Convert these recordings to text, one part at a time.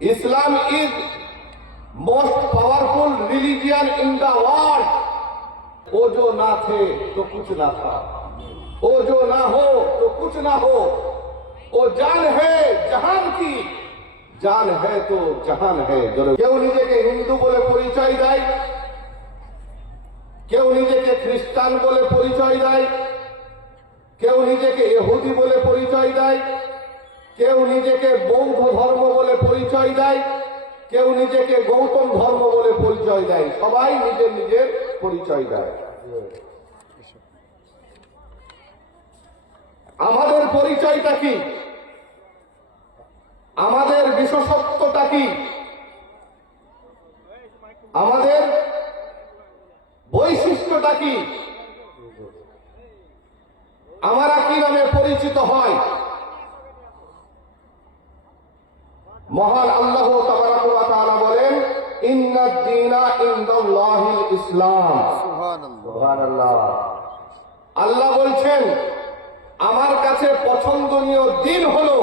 Islam is most powerful religion in the world. वो जो ना थे तो कुछ ना था, वो जो ना हो तो कुछ ना हो, वो जान है जहान की, জান হ্যায় তো জাহান হ্যায়। কেউ নিজেকে হিন্দু বলে পরিচয় দেয়, কেউ নিজেকে খ্রিস্টান বলে পরিচয় দেয়, কেউ নিজেকে ইহুদি বলে পরিচয় দেয়, কেউ নিজেকে বৌদ্ধ ধর্ম বলে পরিচয় দেয়, কেউ নিজেকে গৌতম ধর্ম বলে পরিচয় দেয়। সবাই নিজের নিজের পরিচয় দেয়। আমাদের পরিচয়টা কি? আমাদের বিশেষত্বটা কি? আমাদের বৈশিষ্ট্যটা কি? আমরা কি নামে পরিচিত হয়? মহান আল্লাহ তাবারাক ওয়া তাআলা বলেন, ইন্নাদ দীনা ইনদাল্লাহিল ইসলাম। সুবহানাল্লাহ। আল্লাহ বলছেন, আমার কাছে পছন্দনীয় দিন হলো,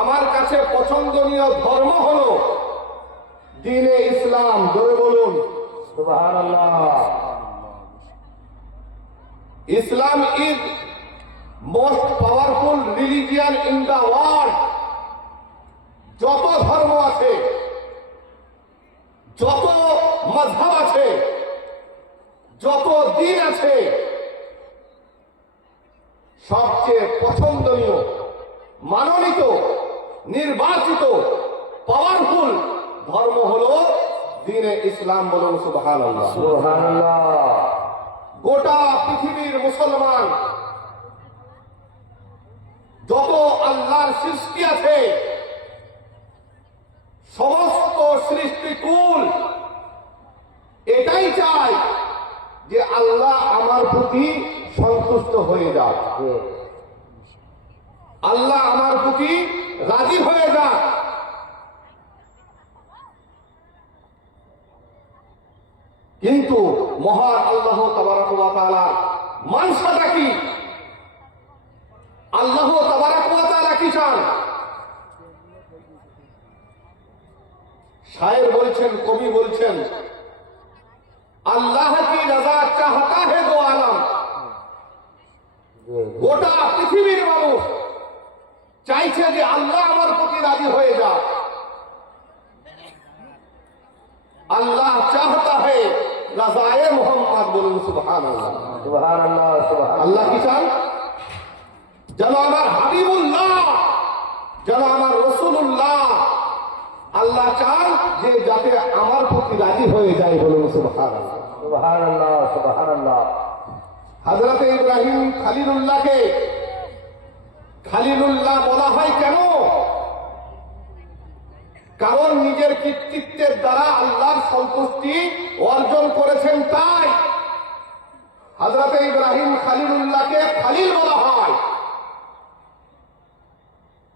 আমার কাছে পছন্দনীয় ধর্ম হলো দ্বীনে ইসলাম। জোরে বলুন সুবহানাল্লাহ। Islam is most powerful religion in the world. যত ধর্ম আছে, যত মাযহাব আছে, যত দিন আছে, সবচেয়ে পছন্দনীয়, মানোনীত, নির্বাচিত, পাওয়ারফুল ধর্ম হলো দ্বীনে ইসলাম। বলুন সুবহানাল্লাহ। সুবহানাল্লাহ। গোটা পৃথিবীর মুসলমান যত আল্লাহর সৃষ্টি আছে, সমস্ত সৃষ্টিকুল এটাই চায় যে আল্লাহ আমার প্রতি সন্তুষ্ট হয়ে যাক, আল্লাহ আমার প্রতি রাজি হয়ে যাক। কিন্তু মহান আল্লাহ তাবারাক ওয়া তাআলা মানসাটা কি? আল্লাহ তাবারাক ওয়া তাআলা কি চান? শায়ের বলছেন, কবি বলছেন, আল্লাহ কি রাজা চাহতা হে দো আলম। গোটা পৃথিবীর মানুষ চাইছে যে আল্লাহ আমার প্রতি রাজি হয়ে যাক। আল্লাহ চাহতা হে রাজায়ে মোহাম্মদ। বলুন সুবহানাল্লাহ। সুবহানাল্লাহ। আল্লাহ কি চান? যেন আমার হাবিবুল্লাহ, যেন আমার রাসূলুল্লাহ, আল্লাহ চান যে যাতে আমার প্রতি রাজি হয়ে যায়। বলুন সুবহানাল্লাহ। সুবহানাল্লাহ। সুবহানাল্লাহ। হযরত ইব্রাহিম খলিলুল্লাহকে খলিলুল্লাহ বলা হয় কেন? কারণ নিজের কৃতিত্বের দ্বারা আল্লাহর সন্তুষ্টি অর্জন করেছেন, তাই হযরত ইব্রাহিম খলিলুল্লাহকে খলিল বলা হয়।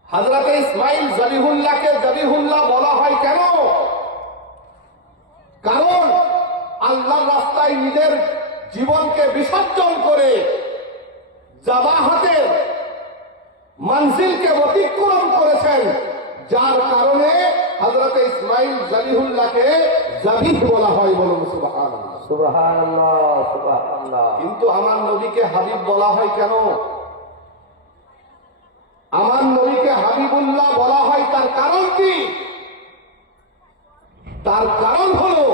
হযরত ইসমাইল জবিহুল্লাহকে জবিহুল্লাহ বলা হয় কেন? কারণ আল্লাহর রাস্তায় নিজের জীবনকে বিসর্জন করে জাবাহাতের মঞ্জিলকে অতিক্রম করেছেন, যার কারণে হযরত ইসমাইল জবিহুল্লাহকে জবিহ বলা হয়। বলুন সুবহানাল্লাহ। সুবহানাল্লাহ। সুবহানাল্লাহ। কিন্তু আমার নবীকে হাবিব বলা হয় কেন? আমার নবীকে হাবিবুল্লাহ বলা হয়, তার কারণ কি? তার কারণ হলো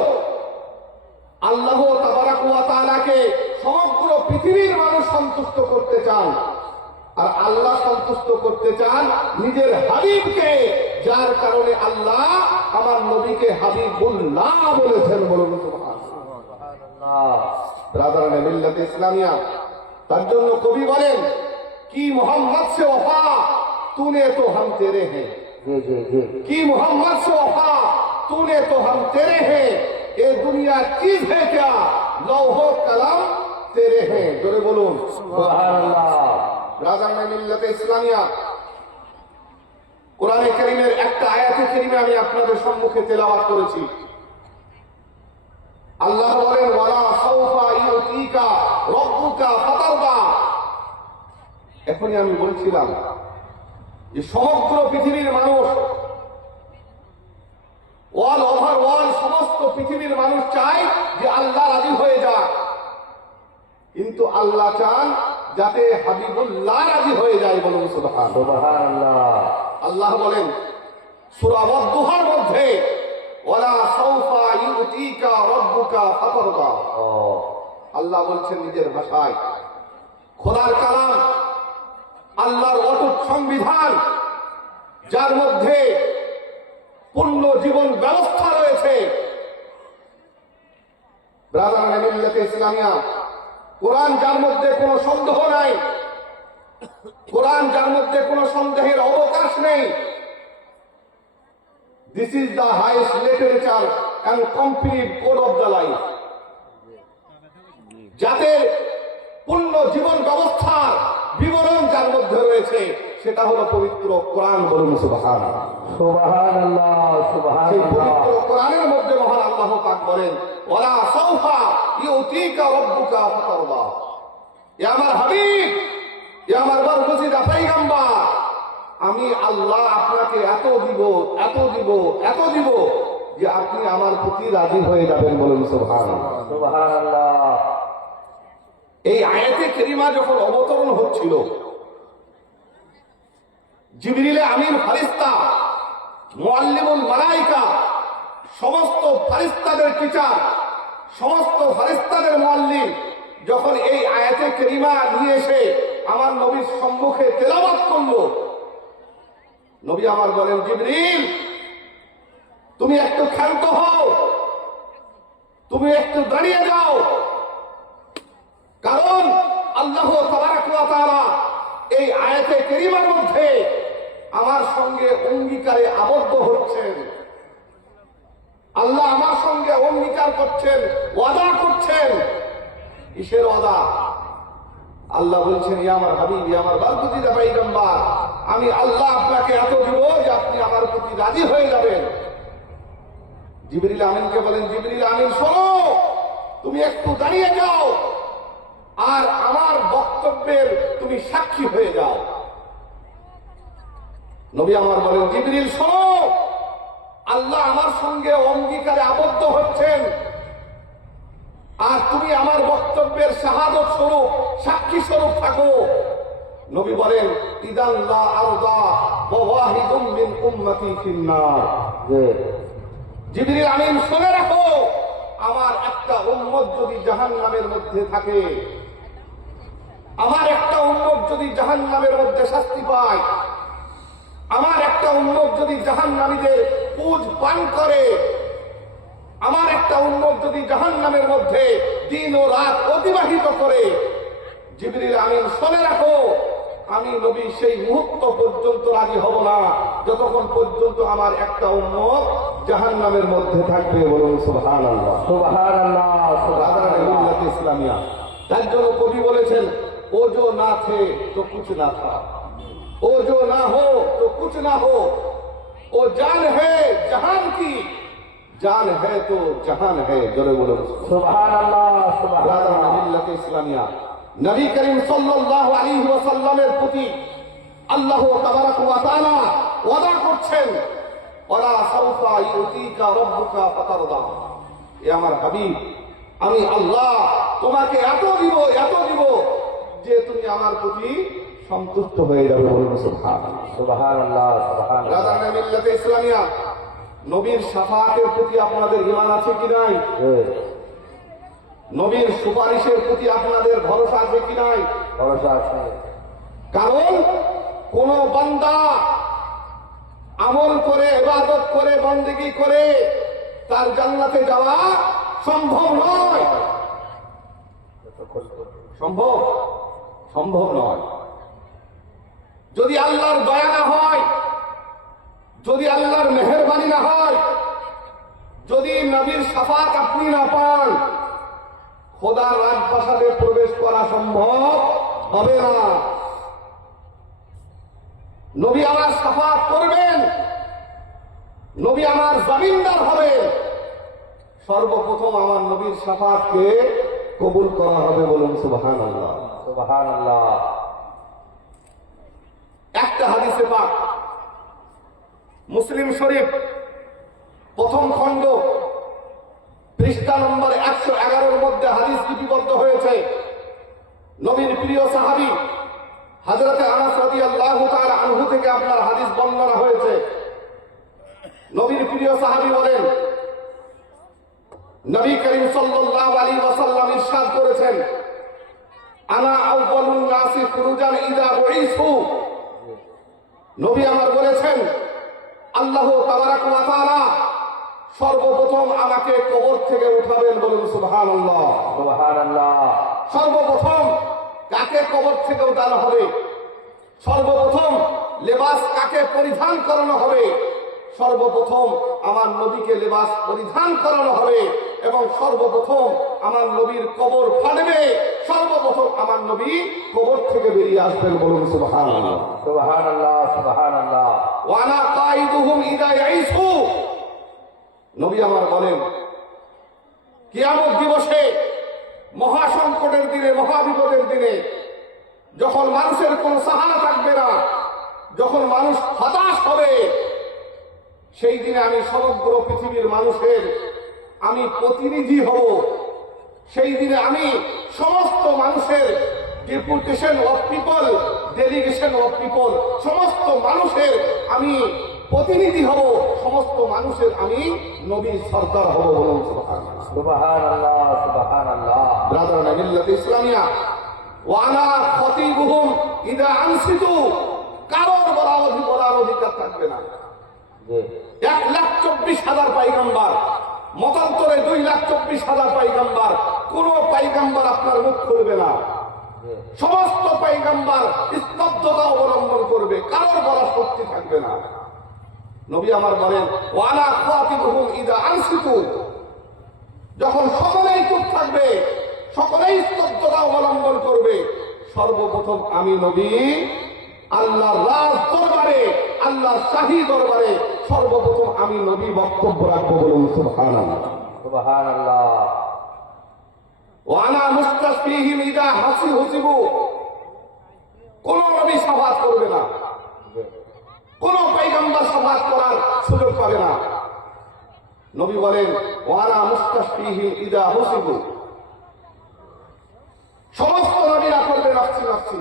আল্লাহ তাবারাক ওয়া তাআলাকে সমগ্র পৃথিবীর মানুষ সন্তুষ্ট করতে চান, আর আল্লাহ সন্তুষ্ট করতে চান নিজের হাবিবকে, যার কারণে আল্লাহ আমার নবীকে হাবিবুল্লাহ বলেছেন। বলুন সুবহানাল্লাহ। ব্রাদারানে মিল্লাত ইসলামিয়া, তার জন্য কবি বলেন, কি मोहम्मद से वफा तूने तो हम तेरे हैं। की मोहम्मद से वफा तूने तो हम तेरे हैं। ये दुनिया चीज है क्या, लौहो कलम तेरे हैं। जोरे बोलून सुबहानाल्लाह। ব্রাদারানে মিল্লাত ইসলামিয়া, কোরআনে কারীমের একটা আয়াতে কারীমে আমি আপনাদের সম্মুখে তেলাওয়াত করেছি। আল্লাহ বলেন, ওয়ালা সাউফা ইউতিকা রাব্বুকা ফাতারদা। এখনই আমি বলছিলাম যে সমগ্র পৃথিবীর মানুষ অল ওভার ওয়ার্ল্ড সমস্ত পৃথিবীর মানুষ চায় যে আল্লাহ রাজি হয়ে যাক, কিন্তু আল্লাহ চান যাতে হাবিবুল্লাহ রাজি হয়ে যায়। বলুন সুবহানাল্লাহ। আল্লাহ বলেন সূরা ওয়াদ-দুহার মধ্যে, ওয়ালা সাউফা ইউতিকা রাব্বুকা ফাতারদা। আল্লাহ বলছেন নিজের ভাষায়, খোদার কালাম, আল্লাহর অটুট সংবিধান, যার মধ্যে পূর্ণ জীবন ব্যবস্থা রয়েছে। ব্রাদারান মিল্লাতে ইসলামিয়া, কোরআন যার মধ্যে কোনো সন্দেহ নাই, কোরআন যার মধ্যে কোনো সন্দেহের অবকাশ নেই। This is the highest literature and complete code of the life. যাদের পূর্ণ জীবন ব্যবস্থার বিবরণ যার মধ্যে রয়েছে সেটা হলো পবিত্র কোরআন। বলুন সুবহানাল্লাহ। সুবহানাল্লাহ, সুবহানাল্লাহ। পবিত্র কোরআনের মধ্যে মহান আল্লাহ পাক বলেন, ওয়ালা সাউফা ইউতিকা রাব্বুকা ফাতারদা। এ আমার হাবিব, এ আমার বরগুজিদা পয়গম্বর, আমি আল্লাহ আপনাকে এত দিব, এত দিব, এত দিব যে আপনি আমার প্রতি রাজি হয়ে যাবেন। বলুন সুবহানাল্লাহ, সুবহানাল্লাহ। এই আয়াতে কারিমা যখন অবতরণ হচ্ছিল, জিবরিলে আমিন ফারিস্তা, মুআল্লিমুল মালায়েকা, সমস্ত ফারিস্তাদের টিচার, সমস্ত ফারিস্তাদের মুআল্লিম যখন এই আয়াতে কারিমা নিয়ে এসে আমার নবীর সম্মুখে তেলাওয়াত করলো, নবী আমার বলেন, জিবরিল তুমি একটু ক্ষান্ত হও, তুমি একটু দাঁড়িয়ে যাও, কারণ আল্লাহ তাবারাক ওয়া তাআলা এই আয়াতে কারিমার মধ্যে আমার সঙ্গে অঙ্গীকারে আবদ্ধ হচ্ছেন। আল্লাহ আমার সঙ্গে অঙ্গীকার করছেন, ওয়াদা করছেন। কিসের ওয়াদা? আল্লাহ বলছেন, ইয়া আমার হাবিব, ইয়া আমার বরগুজিদা পয়গম্বর, আমি আল্লাহ আপনাকে এত দিব যে আপনি আমার প্রতি রাজি হয়ে যাবেন। জিবরিল আমিনকে বলেন, জিবরিল আমিন শোনো, তুমি একটু দাঁড়িয়ে যাও আর আমার বক্তব্যের তুমি সাক্ষী হয়ে যাও। নবী আমার বলেন, জিবরিল শোনো, আল্লাহ আমার সঙ্গে অঙ্গীকারে আবদ্ধ হচ্ছেন আর তুমি আমার বক্তব্যের শাহাদত স্বরূপ, সাক্ষী স্বরূপ থাকো। নবী বলেন, ইদান লা আরদা ওয়া ওয়াহিদুম মিন উম্মতি ফিন্নার। জিবরিল আমিন শুনে রাখো, আমার একটা উম্মত যদি জাহান্নামের মধ্যে থাকে, আমার একটা উম্মত যদি জাহান্নামের মধ্যে শাস্তি পায়, আমার একটা উম্মত যদি জাহান্নামীদের পুজ পান করে, আমার একটা উম্মত যদি জাহান্নামের মধ্যে দিন ও রাত অতিবাহিত করে, জিবরিল আমিন শুনে রাখো, আমি নবী সেই মুহূর্ত পর্যন্ত রাজি হব না যতক্ষণ পর্যন্ত আমার একটা উম্মত জাহান্নামের মধ্যে থাকবে। বলুন সুবহানাল্লাহ, সুবহানাল্লাহ, সুবহানাল্লাহ। ইসলামিয়া, তার জন্য কবি বলেছেন, ও जो ना थे तो कुछ ना था, ओ जो ना हो तो कुछ ना हो, ओ जान है जहान की, जान है तो जहान है। জোরে বলুন সুবহানাল্লাহ, সুবহানাল্লাহ। ইসলামিয়া, নবী করিম সাল্লাল্লাহু আলাইহি ওয়াসাল্লামের প্রতি আল্লাহ তাবারাক ওয়া তাআলা ওয়াদা করছেন, ওয়ালা সাউফা ইউতিকা রাব্বুকা ফাতারদা। এ আমার হাবিব, আমি আল্লাহ তোমাকে এত দিব, এত দিব যে তুমি আমার প্রতি সন্তুষ্ট হয়ে যাবে। বলুন সুবহানাল্লাহ, সুবহানাল্লাহ, সুবহানাল্লাহ। রাজানা মিল্লাতে ইসলামিয়া, নবীর শাফাআতের প্রতি আপনাদের ঈমান আছে কি নাই? নবীর সুপারিশের প্রতি আপনাদের ভরসা আছে কি নাই? ভরসা আছে। কারণ কোন বান্দা আমল করে, ইবাদত করে, বন্দেগী করে তার জান্নাতে যাওয়া সম্ভব নয়। সম্ভব সম্ভব নয়। যদি আল্লাহর দয়া না হয়, যদি আল্লাহর মেহেরবানি না হয়, যদি নবীর শাফাত আপনি না পান, খোদার রাজপ্রাসাদে প্রবেশ করা সম্ভব হবে না। নবী আমার শাফাত করবেন, নবী আমার জামিনদার হবেন, সর্বপ্রথম আমার নবীর শাফাতকে কবুল করা হবে। বলুন সুবহানাল্লাহ, সুবহানাল্লাহ। একটা হাদিসে পাক মুসলিম শরীফ প্রথম খণ্ড পৃষ্ঠা নম্বর 111 মধ্যে হাদিস লিপিবদ্ধ হয়েছে। নবীর প্রিয় সাহাবী হযরতে আনাস রাদিয়াল্লাহু তাআলা আনহু থেকে আপনার হাদিস বর্ণনা হয়েছে। নবীর প্রিয় সাহাবী বলেন, নবী করিম সাল্লাল্লাহু আলাইহি ওয়াসাল্লাম ইরশাদ করেছেন, আনা আউয়ালুন নাসি খুরুজান ইযা বুইসু। নবী আমার বলেছেন, আল্লাহ তাবারাক ওয়া তাআলা সর্বপ্রথম আমাকে কবর থেকে উঠাবেন। বলুন সুবহানাল্লাহ। সুবহানাল্লাহ। সর্বপ্রথম কাকে কবর থেকে উঠানো হবে? সর্বপ্রথম লেবাস কাকে পরিধান করানো হবে? সর্বপ্রথম আমার নবীকে লেবাস পরিধান করানো হবে এবং সর্বপ্রথম আমার নবীর কবর ফাটবে। সর্বপ্রথম আমার নবী কবর থেকে বেরিয়ে আসবেন। বলুন সুবহানাল্লাহ। সুবহানাল্লাহ। সুবহানাল্লাহ। ওয়া আনা কাইদুহুম ইযা ইয়াইসু। নবী আমার বলেন, কিয়ামত দিবসে, মহাসংকটের দিনে, মহাবিপদের দিনে, যখন মানুষের কোনো সাহারা থাকবে না, যখন মানুষ হতাশ হবে, সেই দিনে আমি সমগ্র পৃথিবীর মানুষের আমি প্রতিনিধি হব। সেই দিনে আমি সমস্ত মানুষের deputation of people, delegation of people, সমস্ত মানুষের আমি প্রতিনিধি হব, সমস্ত মানুষের আমি নবীর সরদার হব। বলুন সুবহানাল্লাহ। সুবহানাল্লাহ। সুবহানাল্লাহ। ব্রাদার মিল্লাত ইসলামিয়া, ওয়া আনা খতিবুহুম ইযা আনসিতু। কারোর বলার অধিকার থাকবে না। জি। 1,24,000 পয়গম্বর, মতান্তরে 2,24,000 পয়গম্বর, কোন পয়গম্বর আপনার মুখ খুলবে না। জি। সমস্ত পয়গম্বর স্তব্ধতা অবলম্বন করবে, কারোর বলার শক্তি থাকবে না। নবী আমার বলেন, ওয়া আনা খাতিবুহুম ইযা আনসিতু। যখন সকলেই চুপ থাকবে, সকলেই স্তব্ধতা অবলম্বন করবে, সর্বপ্রথম আমি নবী আল্লাহর রাজ দরবারে, আল্লাহর শাহী দরবারে সর্বপ্রথম আমি নবী বক্তব্য রাখবো। বলুন সুবহানাল্লাহ। সুবহানাল্লাহ। ওয়া আনা মুস্তাশফীহিম ইযা হুসিবু। কোন নবী শাফাত করবে না, জি। কোন পয়গম্বর শাফাত করার সুযোগ পাবে না। নবী বলেন, ওয়া আনা মুস্তাশফীহিম ইযা হুসিবু। সমস্ত নবীরা করবে নাফসি নাফসি।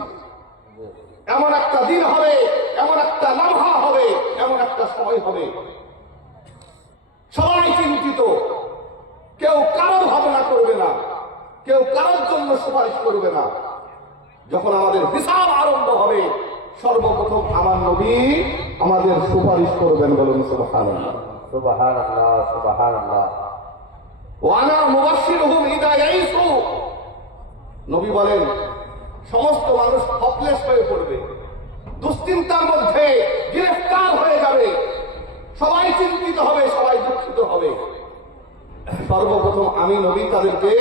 এমন একটা দিন হবে, এমন একটা লম্হা হবে, এমন একটা সময় হবে, সবাই চিন্তিত, কেউ কারোর ভাবনা করবে না, কেউ কারোর জন্য সুপারিশ করবে না। যখন আমাদের হিসাব আরম্ভ হবে, সর্বপ্রথম আমার নবী আমাদের সুপারিশ করবেন। বলুন সুবহানাল্লাহ। সুবহানাল্লাহ। সুবহানাল্লাহ। ওয়া আনা মুবাশশিরুহুম ইযা ইয়াইসু। নবী বলেন, সমস্ত মানুষ হপলেস হয়ে পড়বে, দুশ্চিন্তার মধ্যে গ্রেফতার হয়ে যাবে, সবাই চিন্তিত হবে, সবাই দুঃখিত হবে। সর্বপ্রথম আমি নবী তাদেরকে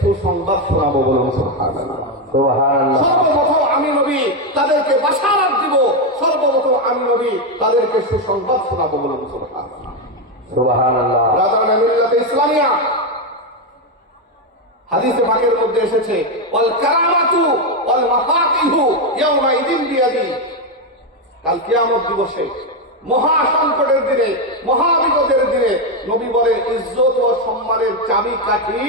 সুসংবাদ শোনাবো। বলুন সুবহানাল্লাহ। সুবহানাল্লাহ। সর্বপ্রথম আমি নবী তাদেরকে বাশারাত দিব, সর্বপ্রথম আমি নবী তাদেরকে সুসংবাদ শোনাবো। বলুন সুবহানাল্লাহ। সুবহানাল্লাহ। ব্রাদার মিল্লাত ইসলামিয়া, হাদিসে পাকের মধ্যে এসেছে, ওয়াল কারামাতু ওয়াল মাফাতিহু ইয়াউমাইদিন বিয়াদি। কাল কিয়ামত দিবসে, মহা সংকটের দিনে, মহাবিপদের দিনে নবী বলেন, ইজ্জত ও সম্মানের চাবিকাঠি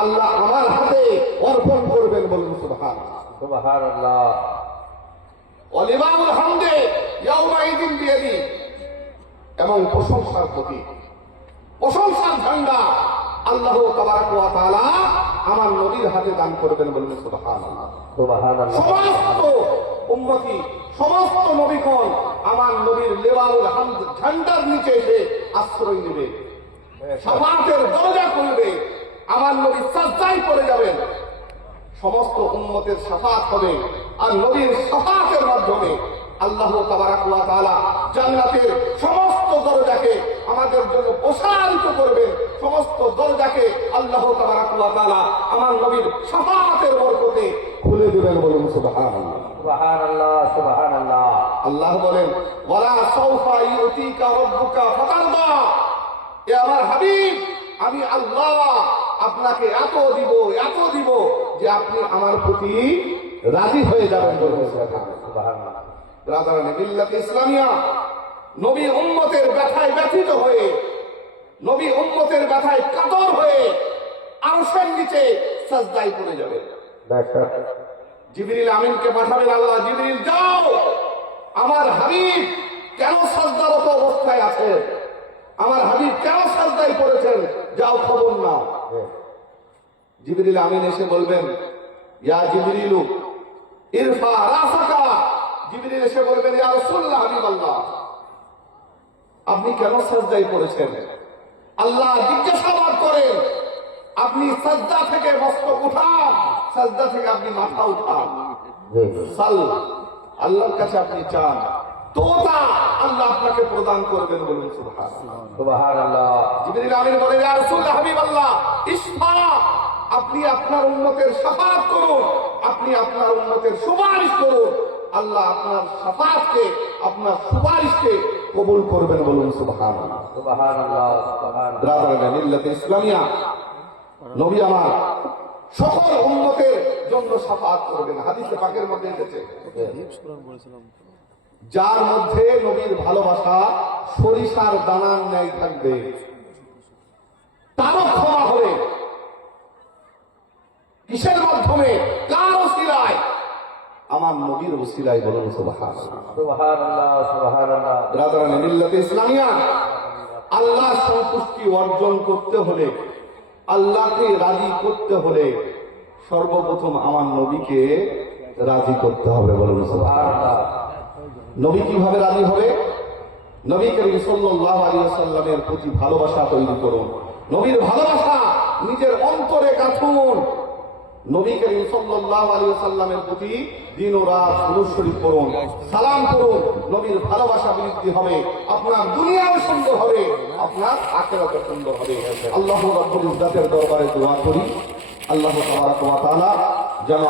আল্লাহ আমার হাতে অর্পণ করবেন। বলুন সুবহানাল্লাহ। সুবহানাল্লাহ। ওয়া লিমাউল হামদে ইয়াউমাইদিন বিয়াদি। এবং প্রশংসার প্রতীক, প্রশংসার ঝান্ডা আল্লাহ তাবারাক ওয়া তাআলা আমার নবীর হাতে দান করবেন। বলুন সুবহানাল্লাহ। সুবহানাল্লাহ। সমস্ত উম্মতি, সমস্ত নবীগণ আমার নবীর লিওয়াউল হামদ ঝান্ডার নিচে এসে আশ্রয় নেবে, শাফাআতের দরজা খুলবে, আমার নবী সাজদায় পড়ে যাবেন, সমস্ত উম্মতের শাফাআত হবে। আর নবীর শাফাআতের মাধ্যমে আল্লাহ তাবারাক ওয়া তাআলা জান্নাতের সমস্ত দরজাকে আমাদের জন্য প্রসারিত করবেন, সমস্ত দরজাকে আল্লাহ তাবারাক ওয়া তাআলা আমার নবীর শাফাআতের বরকতে খুলে দিবেন। বলুন সুবহানাল্লাহ। সুবহানাল্লাহ। সুবহানাল্লাহ। আল্লাহ বলেন, ওয়ালা সাউফা ইউতিকা রাব্বুকা ফাতারদা। এ আমার হাবিব, আমি আল্লাহ আপনাকে এত দিব যে আপনি আমার প্রতি রাজি হয়ে যাবেন। বলুন সুবহানাল্লাহ। ব্রাদার মিল্লাত ইসলামিয়া, নবী উম্মতের ব্যথায় ব্যথিত হয়ে নবী উম্মতের ব্যথায় কাতর হয়ে আরশের নিচে সাজদায় পড়ে যাবে। জিবরিল আমিনকে পাঠাবেন আল্লাহ, জিবরিল যাও, আমার হাবিব কেন সাজদারত অবস্থায় আছে, আমার হাবিব কেন সাজদায় পড়েছেন, যাও খবর নাও। জিবরিল আমিন এসে বলবেন, ইয়া জিবরিলু ইরফা রাসাকা। জিবরিল এসে বলবেন, ইয়া রাসূলুল্লাহ হাবিবাল্লাহ, আপনি কেন সাজদায় পড়েছেন? আল্লাহ জিজ্ঞাসাবাদ করেন, আপনি সাজদা থেকে মস্তক উঠান, সাজদা থেকে আপনি মাথা উঠান, সাল আল্লাহর কাছে আপনি চান, তোতা আল্লাহ আপনাকে প্রদান করবেন। বলুন সুবহানাল্লাহ। সুবহানাল্লাহ। জিবরিল আমিন বলেন, ইয়া রাসূলুল্লাহ হাবিবাল্লাহ ইশফা, আপনি আপনার উম্মতের শাফাআত করুন, আপনি আপনার উম্মতের সুপারিশ করুন, আল্লাহ আপনার শাফাআতকে, আপনার সুপারিশকে কবুল করবেন। বলুন সুবহানাল্লাহ। সুবহানাল্লাহ। সুবহানাল্লাহ। ব্রাদাররা মিল্লাতে ইসলামিয়া, নবী আমার সকল উম্মতের জন্য শাফাআত করবেন। হাদিসে পাকের মধ্যে এসেছে, যার মধ্যে নবীর ভালোবাসা সরিষার দানার ন্যায় থাকবে তারও ক্ষমা হবে। কিসের মাধ্যমে? কার ওসিলায়? আমার নবীর ওসিলায়। বলুন সুবহানাল্লাহ। সুবহানাল্লাহ। সুবহানাল্লাহ। ব্রাদাররা মিল্লাতে ইসলামিয়া, আল্লাহ সন্তুষ্টি অর্জন করতে হলে, আল্লাহকে রাজি করতে হলে সর্বপ্রথম আমার নবীকে রাজি করতে হবে। বলুন সুবহানাল্লাহ। নবী কিভাবে রাজি হবে? নবী করিম সাল্লাল্লাহু আলাইহি ওয়াসাল্লামের প্রতি ভালোবাসা তৈরি করুন, নবীর ভালোবাসা নিজের অন্তরে গাঁথুন, নবী করিম সাল্লাল্লাহু আলাইহি ওয়াসাল্লামের প্রতি দিন ও রাত দুরূদ শরীফ পড়ুন, সালাম করুন। নবীর ভালোবাসা বৃদ্ধি হবে, আপনার দুনিয়াও সুন্দর হবে, আপনার আখিরাতও সুন্দর হবে। আল্লাহ রাব্বুল ইজ্জাতের দরবারে দোয়া করি, আল্লাহ তাবারক ওয়া তাআলা যেন